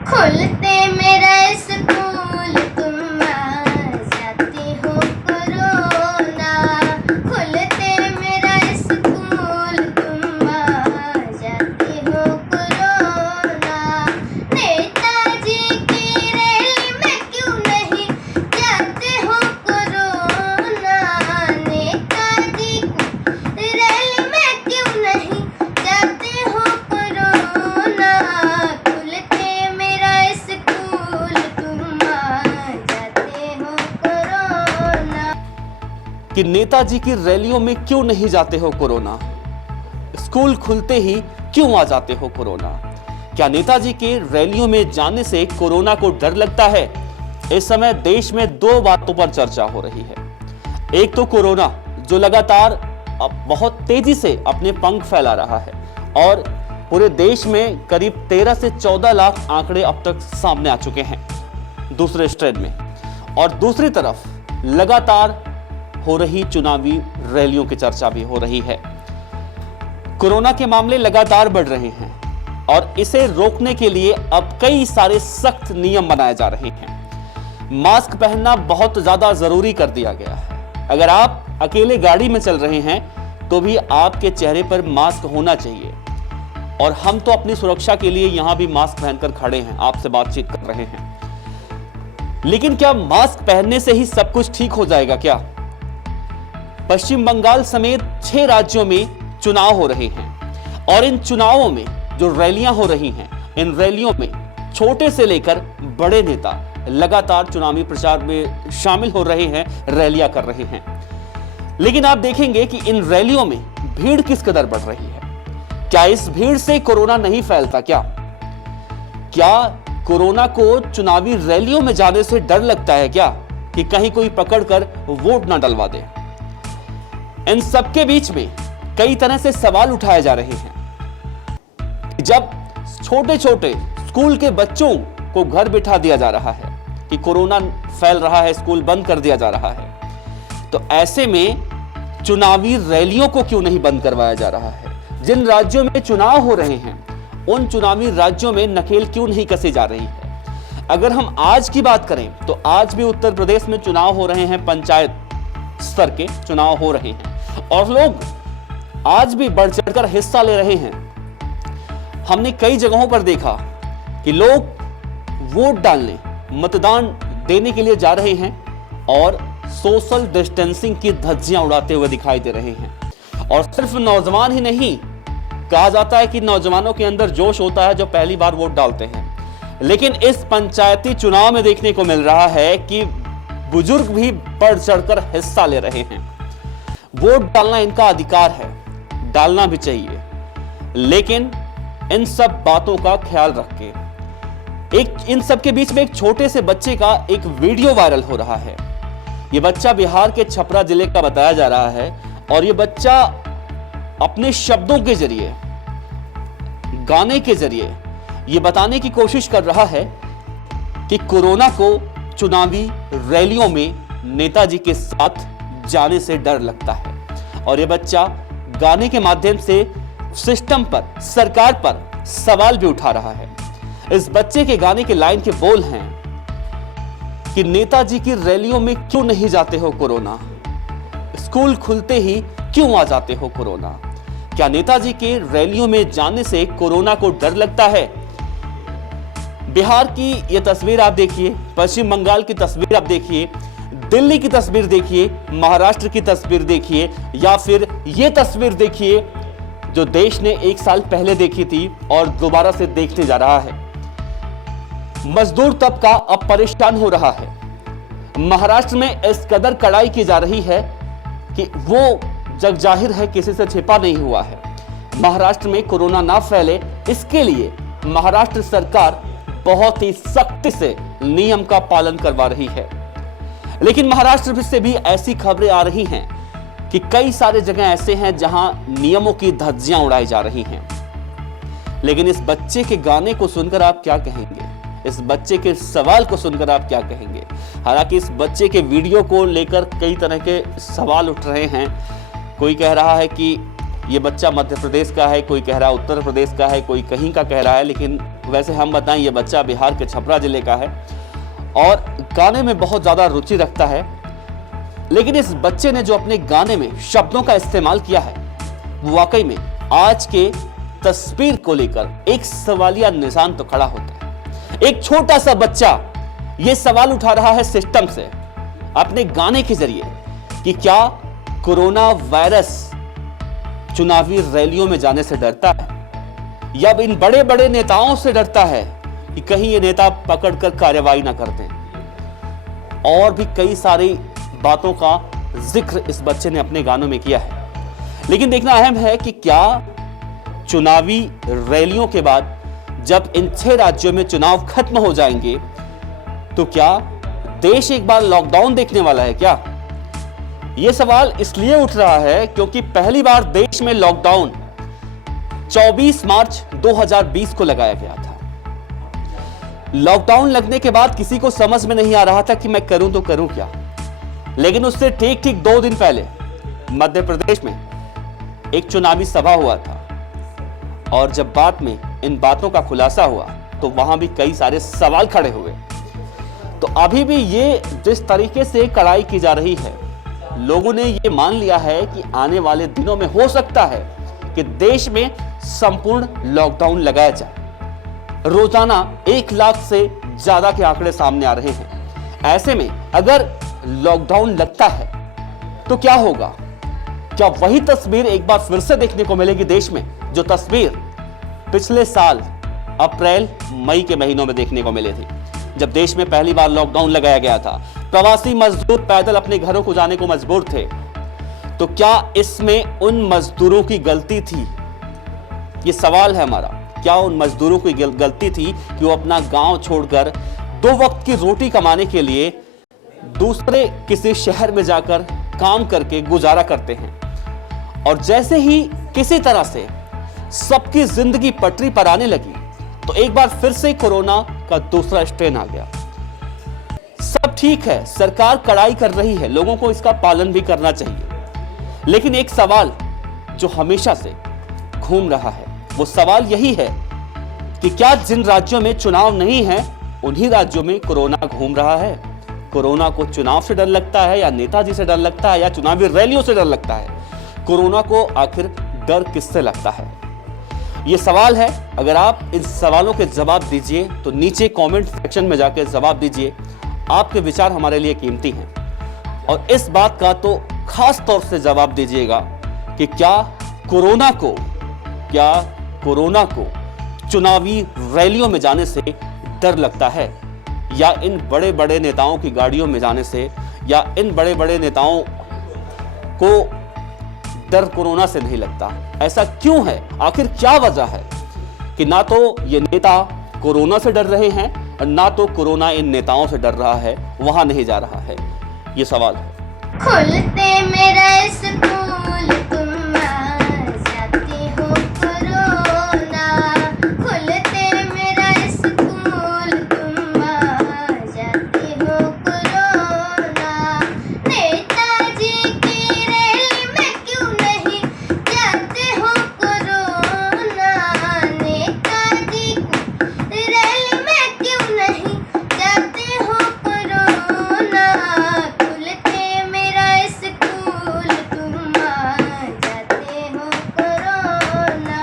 खुलते मेरा स्कूल तुम आ जाते हो कोरोना। खुलते मेरा स्कूल तुम आ जाते हो कोरोना। नेताजी की रैली में क्यों नहीं जाते हो कोरोना। नेताजी की रैली में क्यों नहीं जाते हो कोरोना। खुलते मेरा स्कूल तुम आ जाते हो कोरोना। कि नेताजी की रैलियों में क्यों नहीं जाते हो कोरोना। स्कूल खुलते ही क्यों आ जाते हो कोरोना। क्या नेताजी के रैलियों में जाने से कोरोना को डर लगता है। इस समय देश में दो बातों पर चर्चा हो रही है। एक तो कोरोना जो लगातार अब बहुत तेजी से अपने पंख फैला रहा है और पूरे देश में करीब 13 से 14 लाख आंकड़े अब तक सामने आ चुके हैं दूसरे स्ट्रेन में। और दूसरी तरफ लगातार हो रही चुनावी रैलियों की चर्चा भी हो रही है। कोरोना के मामले लगातार बढ़ रहे हैं और इसे रोकने के लिए अब कई सारे सख्त नियम बनाए जा रहे हैं। मास्क पहनना बहुत ज्यादा जरूरी कर दिया गया है। अगर आप अकेले गाड़ी में चल रहे हैं तो भी आपके चेहरे पर मास्क होना चाहिए। और हम तो अपनी सुरक्षा के लिए यहां भी मास्क पहनकर खड़े हैं, आपसे बातचीत कर रहे हैं। लेकिन क्या मास्क पहनने से ही सब कुछ ठीक हो जाएगा क्या। पश्चिम बंगाल समेत 6 राज्यों में चुनाव हो रहे हैं और इन चुनावों में जो रैलियां हो रही हैं, इन रैलियों में छोटे से लेकर बड़े नेता लगातार चुनावी प्रचार में शामिल हो रहे हैं, रैलियां कर रहे हैं। लेकिन आप देखेंगे कि इन रैलियों में भीड़ किस कदर बढ़ रही है। क्या इस भीड़ से कोरोना नहीं फैलता क्या। क्या कोरोना को चुनावी रैलियों में जाने से डर लगता है क्या कि कहीं कोई पकड़कर वोट ना डलवा दे। इन सबके बीच में कई तरह से सवाल उठाए जा रहे हैं। जब छोटे छोटे स्कूल के बच्चों को घर बिठा दिया जा रहा है कि कोरोना फैल रहा है, स्कूल बंद कर दिया जा रहा है, तो ऐसे में चुनावी रैलियों को क्यों नहीं बंद करवाया जा रहा है। जिन राज्यों में चुनाव हो रहे हैं उन चुनावी राज्यों में नकेल क्यों नहीं कसी जा रही है। अगर हम आज की बात करें तो आज भी उत्तर प्रदेश में चुनाव हो रहे हैं, पंचायत स्तर के चुनाव हो रहे हैं और लोग आज भी बढ़ चढ़कर हिस्सा ले रहे हैं। हमने कई जगहों पर देखा कि लोग वोट डालने, मतदान देने के लिए जा रहे हैं और सोशल डिस्टेंसिंग की धज्जियां उड़ाते हुए दिखाई दे रहे हैं। और सिर्फ नौजवान ही नहीं, कहा जाता है कि नौजवानों के अंदर जोश होता है जो पहली बार वोट डालते हैं, लेकिन इस पंचायती चुनाव में देखने को मिल रहा है कि बुजुर्ग भी बढ़ चढ़कर हिस्सा ले रहे हैं। वोट डालना इनका अधिकार है, डालना भी चाहिए, लेकिन इन सब बातों का ख्याल रख के इन सब के बीच में एक छोटे से बच्चे का एक वीडियो वायरल हो रहा है। यह बच्चा बिहार के छपरा जिले का बताया जा रहा है और यह बच्चा अपने शब्दों के जरिए, गाने के जरिए यह बताने की कोशिश कर रहा है कि कोरोना को चुनावी रैलियों में नेताजी के साथ जाने से डर लगता है। और यह बच्चा गाने के माध्यम से सिस्टम पर, सरकार पर सवाल भी उठा रहा है। इस बच्चे के गाने के लाइन के बोल हैं कि नेताजी की रैलियों में क्यों नहीं जाते हो कोरोना। स्कूल खुलते ही क्यों आ जाते हो कोरोना। क्या नेताजी के रैलियों में जाने से कोरोना को डर लगता है। बिहार की यह तस्वीर आप देखिए, पश्चिम बंगाल की तस्वीर आप देखिए, दिल्ली की तस्वीर देखिए, महाराष्ट्र की तस्वीर देखिए, या फिर यह तस्वीर देखिए जो देश ने 1 साल पहले देखी थी और दोबारा से देखने जा रहा है। मजदूर तबका अब परेशान हो रहा है। महाराष्ट्र में इस कदर कड़ाई की जा रही है कि वो जग जाहिर है, किसी से छिपा नहीं हुआ है। महाराष्ट्र में कोरोना ना फैले इसके लिए महाराष्ट्र सरकार बहुत ही सख्ती से नियम का पालन करवा रही है। लेकिन महाराष्ट्र से भी ऐसी खबरें आ रही हैं कि कई सारे जगह ऐसे हैं जहां नियमों की धज्जियां उड़ाई जा रही हैं। लेकिन इस बच्चे के गाने को सुनकर आप क्या कहेंगे, इस बच्चे के सवाल को सुनकर आप क्या कहेंगे। हालांकि इस बच्चे के वीडियो को लेकर कई तरह के सवाल उठ रहे हैं। कोई कह रहा है कि ये बच्चा मध्य प्रदेश का है, कोई कह रहा है उत्तर प्रदेश का है, कोई कहीं का कह रहा है, लेकिन वैसे हम बताएं, ये बच्चा बिहार के छपरा जिले का है और गाने में बहुत ज़्यादा रुचि रखता है। लेकिन इस बच्चे ने जो अपने गाने में शब्दों का इस्तेमाल किया है, वो वाकई में आज के तस्वीर को लेकर एक सवालिया निशान तो खड़ा होता है। एक छोटा सा बच्चा ये सवाल उठा रहा है सिस्टम से अपने गाने के जरिए कि क्या कोरोना वायरस चुनावी रैलियों में जाने से डरता है या इन बड़े बड़े नेताओं से डरता है कि कहीं ये नेता पकड़कर कार्रवाई ना कर दें। और भी कई सारी बातों का जिक्र इस बच्चे ने अपने गानों में किया है। लेकिन देखना अहम है कि क्या चुनावी रैलियों के बाद जब इन 6 राज्यों में चुनाव खत्म हो जाएंगे तो क्या देश एक बार लॉकडाउन देखने वाला है क्या? यह सवाल इसलिए उठ रहा है क्योंकि पहली बार देश में लॉकडाउन 24 मार्च 2020 को लगाया गया था। लॉकडाउन लगने के बाद किसी को समझ में नहीं आ रहा था कि मैं करूं तो करूं क्या। लेकिन उससे ठीक 2 दिन पहले मध्य प्रदेश में एक चुनावी सभा हुआ था और जब बाद में इन बातों का खुलासा हुआ तो वहां भी कई सारे सवाल खड़े हुए। तो अभी भी ये जिस तरीके से कड़ाई की जा रही है, लोगों ने ये मान लिया है कि आने वाले दिनों में हो सकता है कि देश में संपूर्ण लॉकडाउन लगाया जाए। रोजाना 1 लाख से ज्यादा के आंकड़े सामने आ रहे हैं। ऐसे में अगर लॉकडाउन लगता है तो क्या होगा? क्या वही तस्वीर एक बार फिर से देखने को मिलेगी देश में, जो तस्वीर पिछले साल अप्रैल मई के महीनों में देखने को मिली थी, जब देश में पहली बार लॉकडाउन लगाया गया था। प्रवासी मजदूर पैदल अपने घरों को जाने को मजबूर थे। तो क्या इसमें उन मजदूरों की गलती थी? ये सवाल है हमारा। क्या उन मजदूरों की गलती थी कि वो अपना गांव छोड़कर 2 वक्त की रोटी कमाने के लिए दूसरे किसी शहर में जाकर काम करके गुजारा करते हैं, और जैसे ही किसी तरह से सबकी जिंदगी पटरी पर आने लगी तो एक बार फिर से कोरोना का दूसरा स्ट्रेन आ गया। सब ठीक है, सरकार कड़ाई कर रही है, लोगों को इसका पालन भी करना चाहिए। लेकिन एक सवाल जो हमेशा से घूम रहा है, वो सवाल यही है कि क्या जिन राज्यों में चुनाव नहीं है उन्हीं राज्यों में कोरोना घूम रहा है? कोरोना को चुनाव से डर लगता है या नेताजी से डर लगता है या चुनावी रैलियों से डर लगता है? कोरोना को आखिर डर किससे लगता है? ये सवाल है। अगर आप इन सवालों के जवाब दीजिए तो नीचे कमेंट सेक्शन में जाकर जवाब दीजिए। आपके विचार हमारे लिए कीमती हैं। और इस बात का तो खास तौर से जवाब दीजिएगा कि क्या कोरोना को चुनावी रैलियों में जाने से डर लगता है, या इन बड़े बड़े नेताओं की गाड़ियों में जाने से, या इन बड़े बड़े नेताओं को डर कोरोना से नहीं लगता? ऐसा क्यों है? आखिर क्या वजह है कि ना तो ये नेता कोरोना से डर रहे हैं और ना तो कोरोना इन नेताओं से डर रहा है, वहां नहीं जा रहा है? ये सवाल है। खुलते मेरा स्कूल तुम